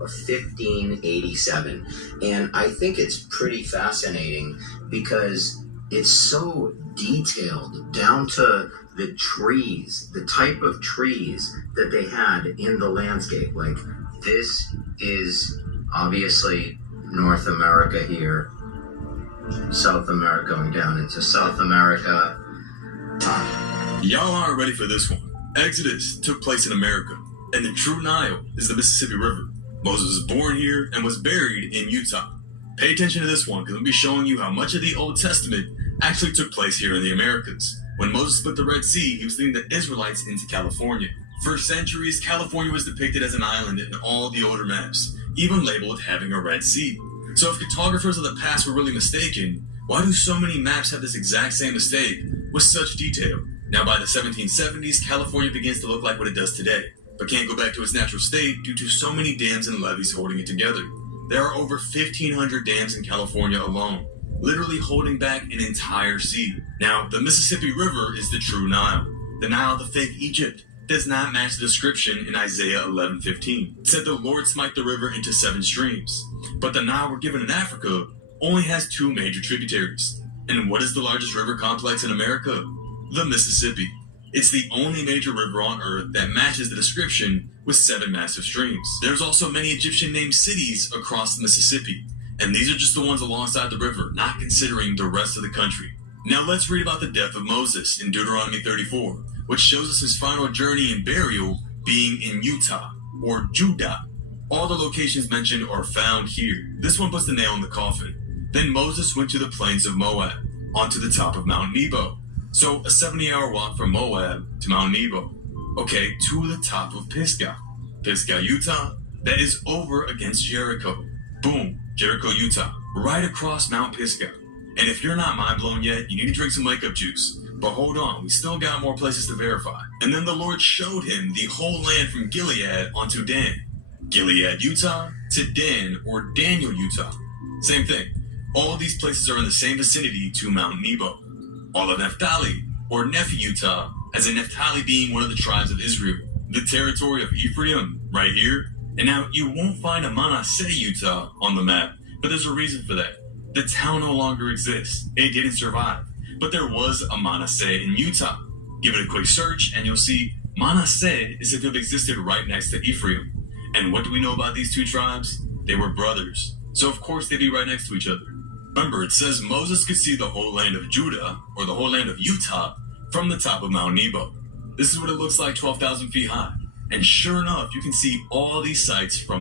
of 1587. And I think it's pretty fascinating because it's so detailed down to the trees, the type of trees that they had in the landscape. Like, this is obviously North America here, South America going down into South America. Y'all aren't ready for this one. Exodus took place in America, and the true Nile is the Mississippi River. Moses was born here and was buried in Utah. Pay attention to this one, because I'll be showing you how much of the Old Testament actually took place here in the Americas. When Moses split the Red Sea, he was leading the Israelites into California. For centuries, California was depicted as an island in all the older maps, even labeled having a Red Sea. So if cartographers of the past were really mistaken, why do so many maps have this exact same mistake with such detail? Now by the 1770s, California begins to look like what it does today, but can't go back to its natural state due to so many dams and levees holding it together. There are over 1,500 dams in California alone, literally holding back an entire sea. Now, the Mississippi River is the true Nile. The Nile, the fake Egypt, does not match the description in Isaiah 11:15. It said the Lord smite the river into 7 streams. But the Nile we're given in Africa only has 2 major tributaries. And what is the largest river complex in America? The Mississippi. It's the only major river on Earth that matches the description with 7 massive streams. There's also many Egyptian named cities across the Mississippi, and these are just the ones alongside the river, not considering the rest of the country. Now let's read about the death of Moses in Deuteronomy 34, which shows us his final journey and burial being in Utah, or Judah. All the locations mentioned are found here. This one puts the nail in the coffin. Then Moses went to the plains of Moab, onto the top of Mount Nebo. So a 70-hour walk from Moab to Mount Nebo. Okay, to the top of Pisgah. Pisgah, Utah, that is over against Jericho. Boom, Jericho, Utah, right across Mount Pisgah. And if you're not mind blown yet, you need to drink some wake-up juice. But hold on, we still got more places to verify. And then the Lord showed him the whole land from Gilead onto Dan. Gilead, Utah, to Dan, or Daniel, Utah. Same thing. All of these places are in the same vicinity to Mount Nebo. All of Naphtali, or Nephi, Utah, as in Naphtali being one of the tribes of Israel. The territory of Ephraim, right here. And now, you won't find a Manasseh, Utah, on the map, but there's a reason for that. The town no longer exists. It didn't survive. But there was a Manasseh in Utah. Give it a quick search, and you'll see Manasseh is said to have existed right next to Ephraim. And what do we know about these 2 tribes? They were brothers. So of course they'd be right next to each other. Remember, it says Moses could see the whole land of Judah, or the whole land of Utah, from the top of Mount Nebo. This is what it looks like 12,000 feet high. And sure enough, you can see all these sites from